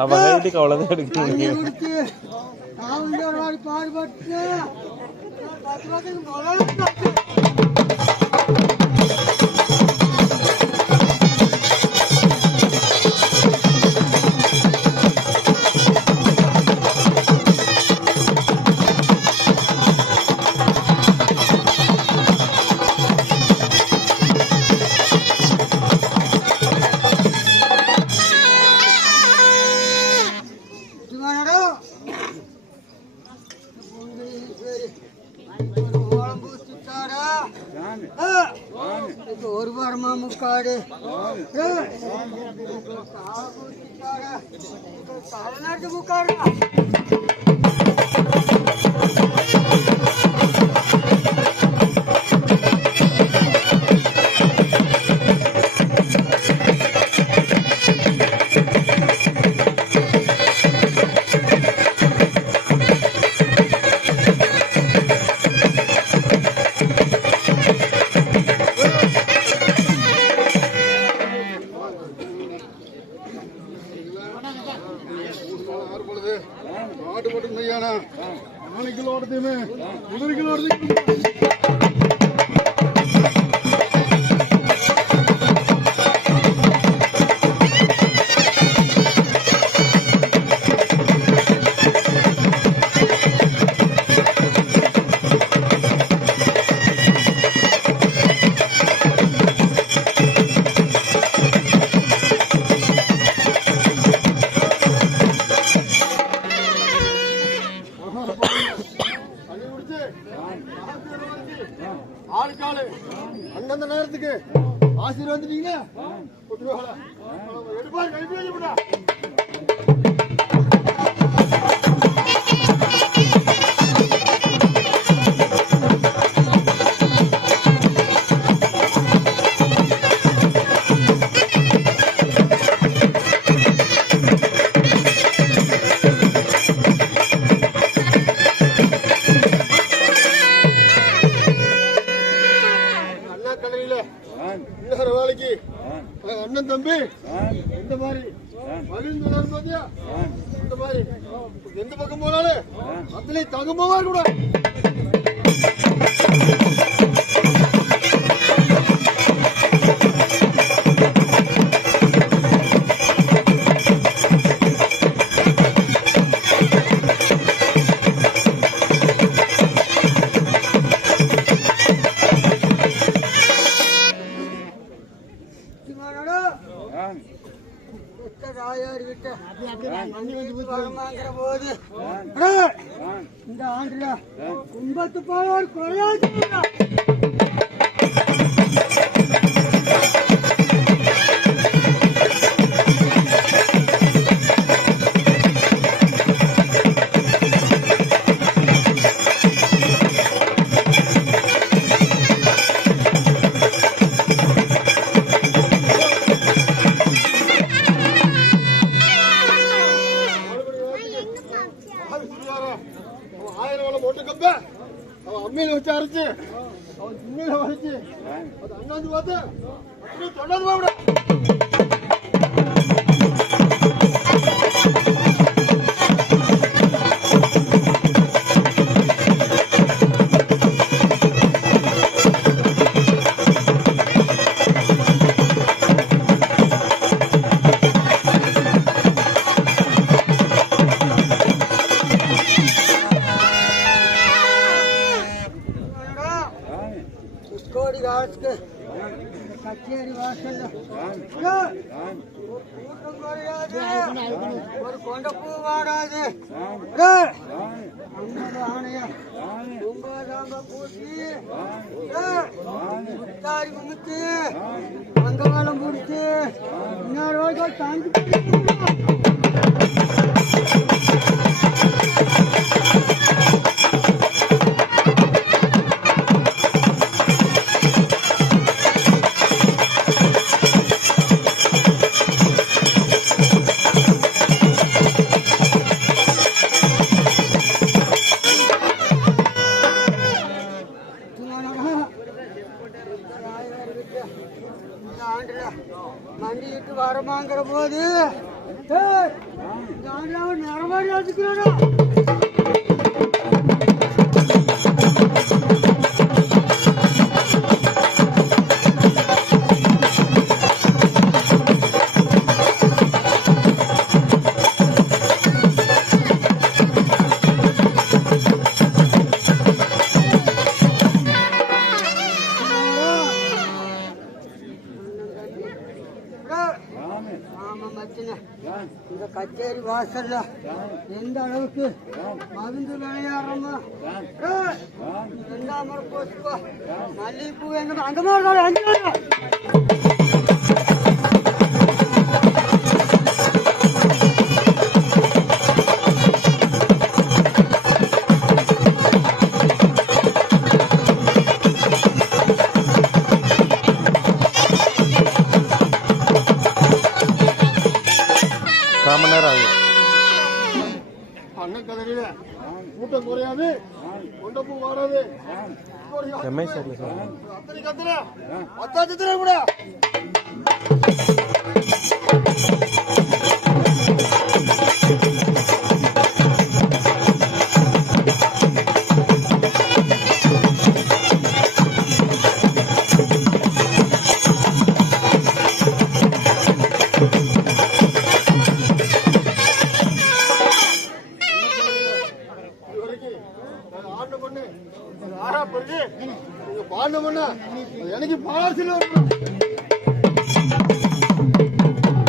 அவ கவலை எடுக்க பாடுபட்டு ஒரு வாரமா முக்காடு தலைநாட்டு முக்காடு ஆடு மட்டும் நெய்யானா 4 கிலோ ஓடுதுமே 1 கிலோ ஓடுது ஆளுக்காளு அந்தந்த நேரத்துக்கு ஆசீர்வாதீங்க எடுப்பாரு கைப்பேடா வேலைக்கு அண்ணன் தம்பி இந்த மாதிரி மகிழ்ந்து இந்த மாதிரி எந்த பக்கம் போனாலும் அதுல தகுமவா கூட போது இந்த ஆண்டுல கும்பத்து போவார் குறையாது அம்மையில வச்சு அரைச்சு அவன் சின்ன வரைச்சு அது அண்ணாந்து பார்த்து அப்படியே தொடாது பாவிட கோடி காசுக்கு கச்சேரி வாசல் கூட்டம் குறையாது ஒரு கொண்ட பூ வாடாது ஆணைய கும்பாதாம்ப பூசி முத்தாரி குமிச்சு அங்கவாளம் முடிச்சு இன்னொரு ரோஜா தாண்டி இந்த கச்சேரி வாசல்ல எந்த அளவுக்கு மருந்து விளையாடுறோமோ ரெண்டாம் முறை போச்சுக்கோ மல்லிகைப்பூ எங்க அந்த மாதிரி அஞ்சு காமன் நேரம் ஆகும். அண்ணன் கதறில கூட்டம் குறையாது கொண்டப்பூ வாடாது எம்ஐ சைட்ல சார் அத்தனை கத்துற அத்தா சித்திர கூட ஆனா பண்ணு பாண்ட பண்ண எனக்கு பாலாசில